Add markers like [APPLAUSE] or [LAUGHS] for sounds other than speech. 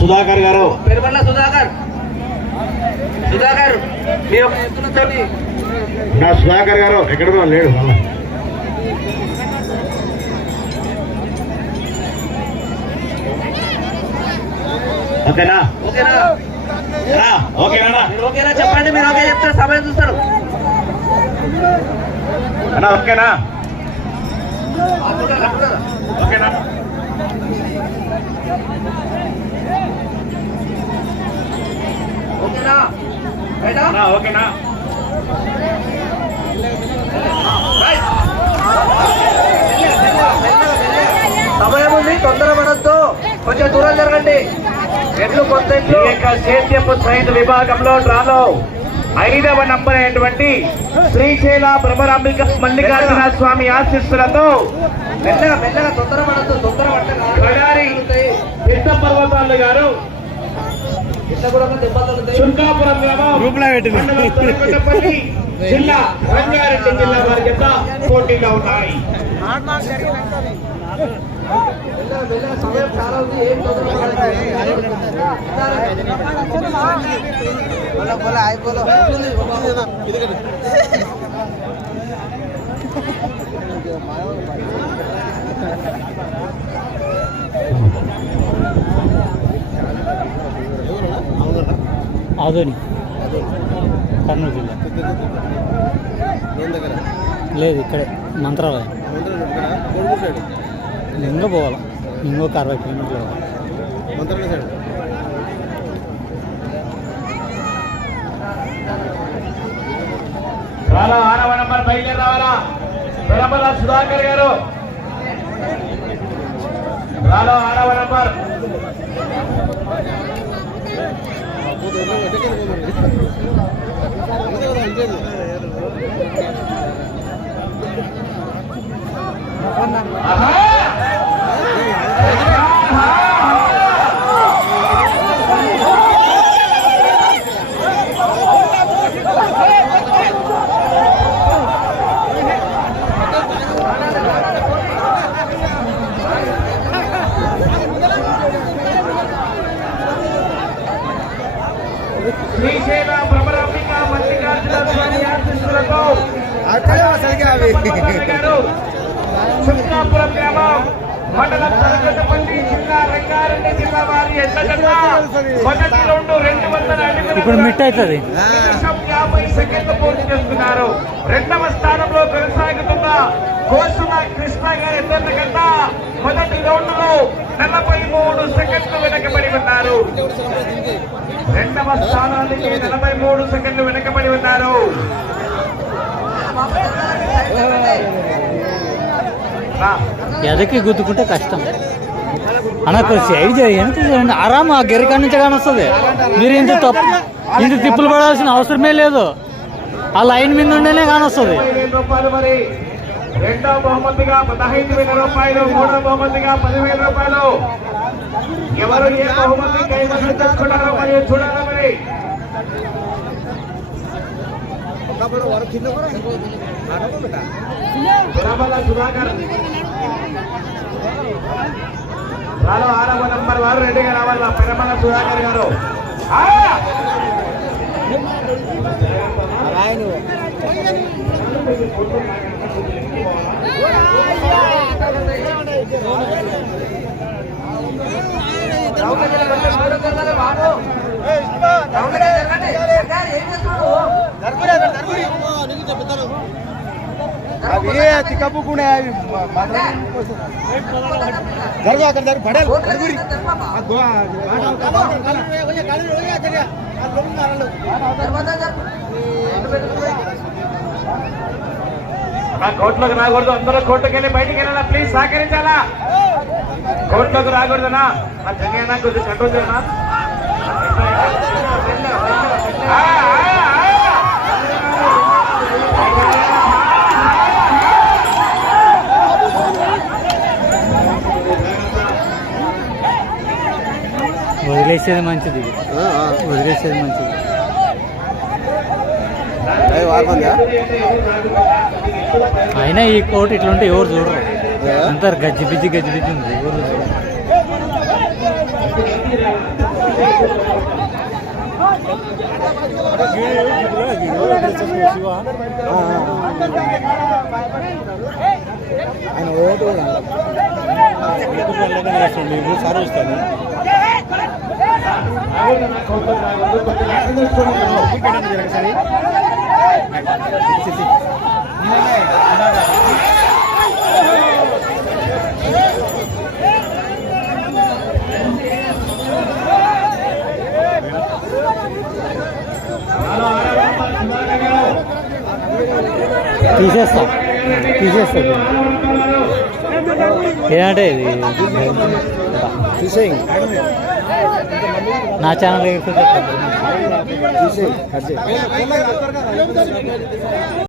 సుధాకర్ గారు. పెరుమల్ల సుధాకర్. సుధాకర్ మీ యొక్క ఎత్తులతోటి నా సుధాకర్ గారు ఎక్కడ లేడు. ఓకేనా? ఓకేనా? ఓకేనా మీరు ఓకేనా? చెప్పండి మీరు ఓకే చెప్తే సమయం చూస్తారు. అన్నా ఓకేనా? ఓకేనా? ఓకేనా? రైటా? ఓకేనా. సమయం ఉంది తొందర పడద్దు. కొంచెం దూరం జరగండి. ఎట్లు కొత్త సేద్యపు సైన్స్ విభాగంలో డ్రాలో ఐదవ నంబర్ అయినటువంటి శ్రీశైల భ్రమరాంబిక మల్లికార్జున స్వామి ఆశీస్సులతో మెల్లగా మెల్లగా తొందర పడద్దు తొందర పెద్ద పర్వతాలు గారు చుంకాపురం గ్రామం. [LAUGHS] జిల్లా రంగారెడ్డి జిల్లా వారి చేత పోటీలో ఉన్నాయి. సమయం చాలా ఉంది ఏం తొందర ఆదోని. కర్నూలు జిల్లా. లేదు ఇక్కడే మంత్రాలయం. ఇంకా పోవాలి. ఇంకొక అరవై కిలోమీటర్లు పోవాలి. చాలా ఆరవ నంబర్ బయలుదేరి రావాలా? వెలమల సుధాకర్ గారు. రాలో ఆరవ నంబర్. 我这个到一阵子。చుక్కాపురం గ్రామం మండలం తలకట్టపల్లి జిల్లా రంగారెడ్డి జిల్లా వారి ఎడ్ల జత మొదటి రెండు రెండు వందల ఇప్పుడు మిట్ అవుతుంది. యాభై సెకండ్లు పూర్తి చేస్తున్నారు. రెండవ స్థానంలో కొనసాగుతున్న కోసుల కృష్ణ గారి కన్నా మొదటి రౌండ్లో నలభై మూడు సెకండ్లు వెనకబడి ఉన్నారు. రెండవ స్థానానికి నలభై మూడు సెకండ్లు వెనకబడి ఉన్నారు. ఎదకి గుద్దుకుంటే కష్టం. అన్న కొంచెం వెనక్కి చేయండి. ఆరామ్ ఆ గెరికాడ నుంచి కానీ వస్తుంది. మీరు ఇంత తప్పు ఇంత తిప్పులు పడాల్సిన అవసరమే లేదు. ఆ లైన్ మీద ఉండేనే కానీ వస్తుంది. రెండో బహుమతిగా పదహైదు వేల రూపాయలు మూడో బహుమతిగా పదివేల రూపాయలు. ఎవరు ఏ బహుమతి కైవసం తెచ్చుకున్నారో మరియు చూడాలి మరి. ప్రబల సుధాకర్. రాలో ఆరవ నంబర్ వారు రెడీగా రావాల? పెరమల సుధాకర్ గారు. ఆ! అవి వెళ్ళి కొంచెం దూరం జరగాలి బాబు. రౌండ్కి జరగండి. తర్వాత నా కోర్టులోకి రాకూడదు. అందరూ కోర్టుకి వెళ్ళి బయటికి వెళ్ళాలా? ప్లీజ్ సహకరించాలా? కోర్టులోకి రాకూడదనా? నా జంగయ్య కొద్దిగా కంట్రోల్ చేయనా? వదిలేసేది మంచిది. వదిలేసేది మంచిది. అయినా ఈ కోట్ ఇట్లుంటే ఎవరు చూడరు అంతా గజ్జి బిజ్జి గజ్జి బిజ్జి ఉంది ఎవరు ఆయన సార్ తీసేస్తా. తీసేస్తా. ఏంటంటే ఇది? తీసేయి నా ఛానల్ తీసేయి